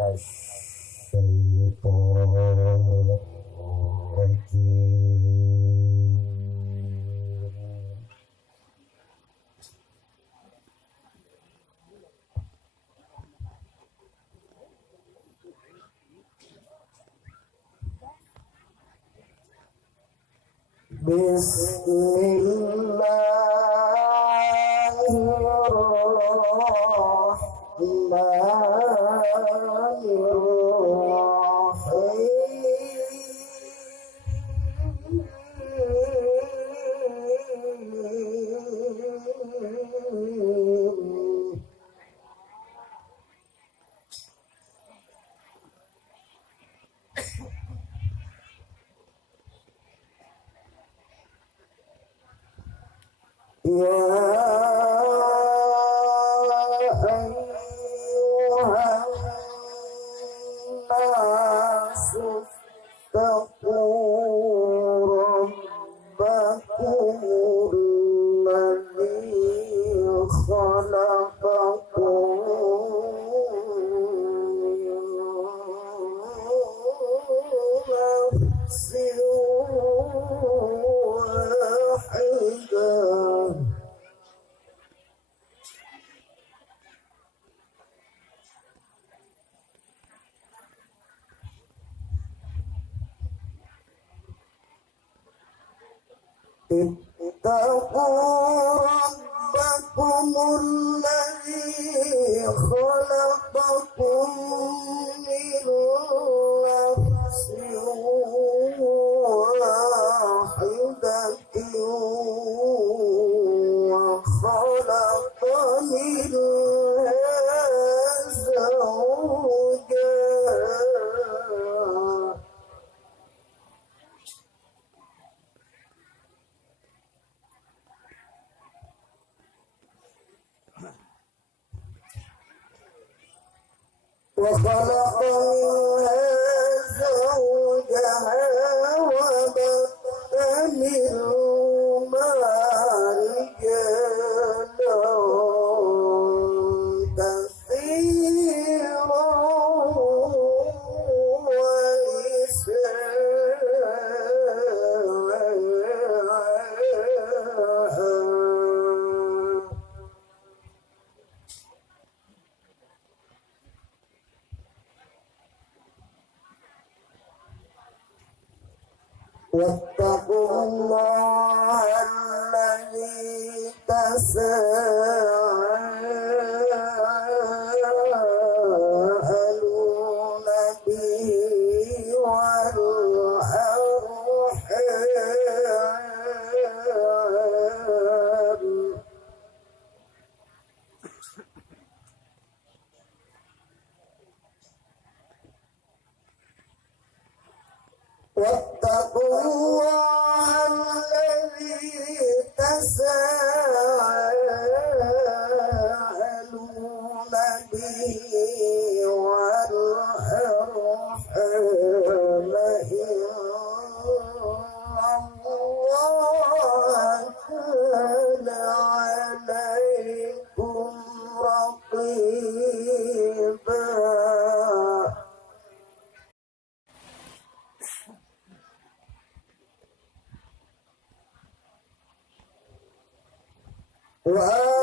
الشيطان الرجيم بسم الله الرحمن الرحيم يا أيها الناس اتقوا ربكم الذي خلقكم من نفس واحدة اتقوا ربكم الذي خلقكم من نفس واحدة وخلق منها زوجها وخلق منها زوجها وبث منهما رجالا كثيرا ونساء واتقوا الله الذي تساءلون به والأرحام واتقوا الله الذي تساءلون به والأرحام إن الله كان عليكم رقيبا وآتوا